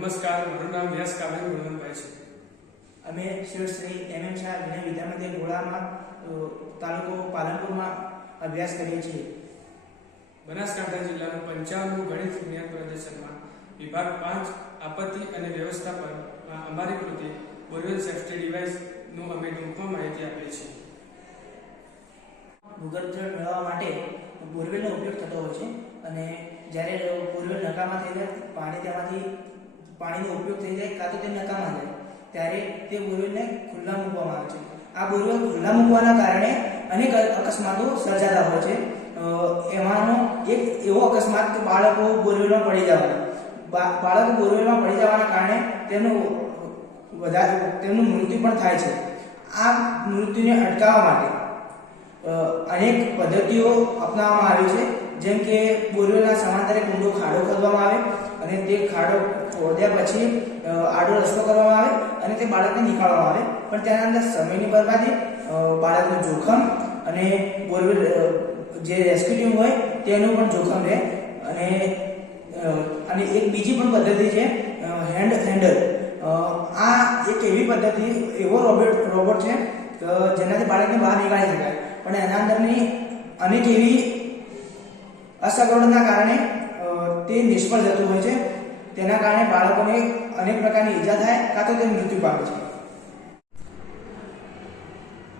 મારું નામ વ્યાસ કાવ્ય ગુણવંતભાઈ છે. અમે શિવશ્રી એમ એમ શાહ વિનય વિદ્યામંદિર ગોળામાં તાલુકો પાલનપુરમાં અભ્યાસ કરીએ છીએ. બનાસકાંઠા જિલ્લાનું પંચાવનમું ગણિત વિજ્ઞાન પ્રદર્શનમાં વિભાગ પાંચ આપત્તિ અને વ્યવસ્થાપનમાં અમારી કૃતિ બોરવેલ સેફ્ટી ડિવાઇસનું અમે ટૂંકમાં માહિતી આપીએ છીએ. ભૂગર્ભ જળ મેળવવા માટે બોરવેલનો ઉપયોગ થતો હોય છે અને જ્યારે બોરવેલ નકામા થઈ જાય પાણી તેમાંથી પાણીનો ઉપયોગ થઈ જાય કાં તો તે નકામા જાય, ત્યારે તે બોરવેલને ખુલ્લા મૂકવામાં આવે છે. આ બોરવેલ ખુલ્લા મૂકવાના કારણે અનેક અકસ્માતો સર્જાતા હોય છે. એમાંનો એક એવો અકસ્માત કે બાળકો બોરવેલમાં પડી જવાના બાળકો બોરવેલમાં પડી જવાના કારણે તેમનું વધારે તેમનું મૃત્યુ પણ થાય છે. આ મૃત્યુને અટકાવવા માટે અનેક પદ્ધતિઓ અપનાવવામાં આવી છે. જેમ કે બોરવેલના સમાંતરે ઊંડો ખાડો ખોદવામાં આવે અને તે ખાડો ખોદ્યા પછી આડો રસ્તો કરવામાં આવે અને તે બાળકને નીકાળવામાં આવે. પણ તેના અંદર સમયની બરબાદી બાળકનું જોખમ અને બોરવેલ જે રેસ્ક્યુ ટીમ હોય તેનું પણ જોખમ રહે. અને અને એક બીજી પણ પદ્ધતિ છે હેન્ડ હેન્ડલ આ એક એવી પદ્ધતિ, એવો રોબોટ રોબોટ છે જેનાથી બાળકને બહાર નીકાળી શકાય. પણ એના અંદરની અનેક એવી અસગવડના કારણે તે નિષ્ફળ જતું હોય છે. તેના કારણે બાળકોને અનેક પ્રકારની ઈજા થાય કાં તો તે મૃત્યુ પામે છે.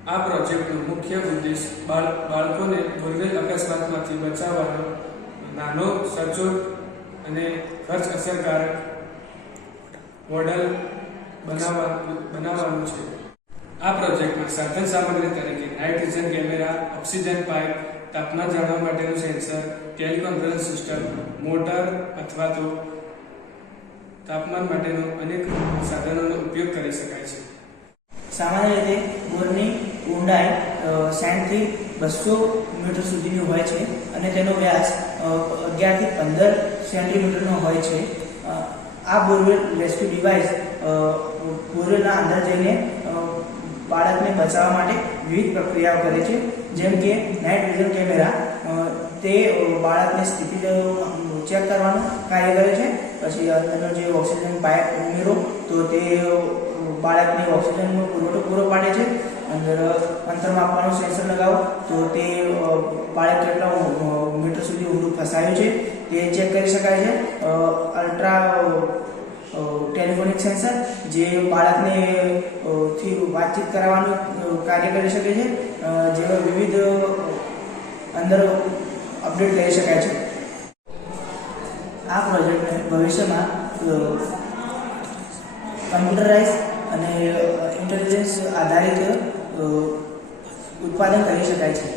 આ પ્રોજેક્ટનો મુખ્ય ઉદ્દેશ બાળ, બાળકોને બોરવેલ અકસ્માતમાંથી બચાવવાનો નાનો, સચોટ અને ખર્ચ અસરકારક મોડલ બનાવવા, બનાવવાનું છે. આ પ્રોજેક્ટમાં સાધન સામગ્રી તરીકે નાઇટ્રોજન કેમેરા, ઓક્સિજન પાઇપ તાપમાન જાણવા માટેનું સેન્સર ટેલિકોન્ફરન્સ સિસ્ટમ મોટર અથવા તો તાપમાન માટેનો અનેક સાધનોનો ઉપયોગ કરી શકાય છે. સામાન્ય રીતે બોરની ઊંડાઈ સાઠથી બસો મીટર સુધીની હોય છે અને તેનો વ્યાસ અગિયારથી પંદર સેન્ટીમીટરનો હોય છે. આ બોરવેલ રેસ્ક્યુ ડિવાઇસ બોરવેલના અંદર જઈને બાળકને બચાવવા માટે વિવિધ પ્રક્રિયાઓ કરે છે. જેમ કે નાઇટ વિઝન કેમેરા તે બાળકની સ્થિતિ ચેક કરવાનું કાર્ય કરે છે. પછી અંદરનો જે ઓક્સિજન પાઇપ ઉમેરો, તો તે બાળકને ઓક્સિજનનો પુરવઠો પૂરો પાડે છે. અંદર અંતર માપવાનું સેન્સર લગાવો, તો તે બાળક કેટલા મીટર સુધી ઊંડું ફસાયું છે, તે ચેક કરી શકાય છે. અલ્ટ્રા ટેલિફોનિક સેન્સર જે બાળકને કરાવવાનું કાર્ય કરી શકે છે જેમાં વિવિધ અંદર અપડેટ લઈ શકાય છે. આ પ્રોજેક્ટને ભવિષ્યમાં કમ્પ્યુટરાઇઝ અને ઇન્ટેલિજન્સ આધારિત ઉત્પાદન કરી શકાય છે.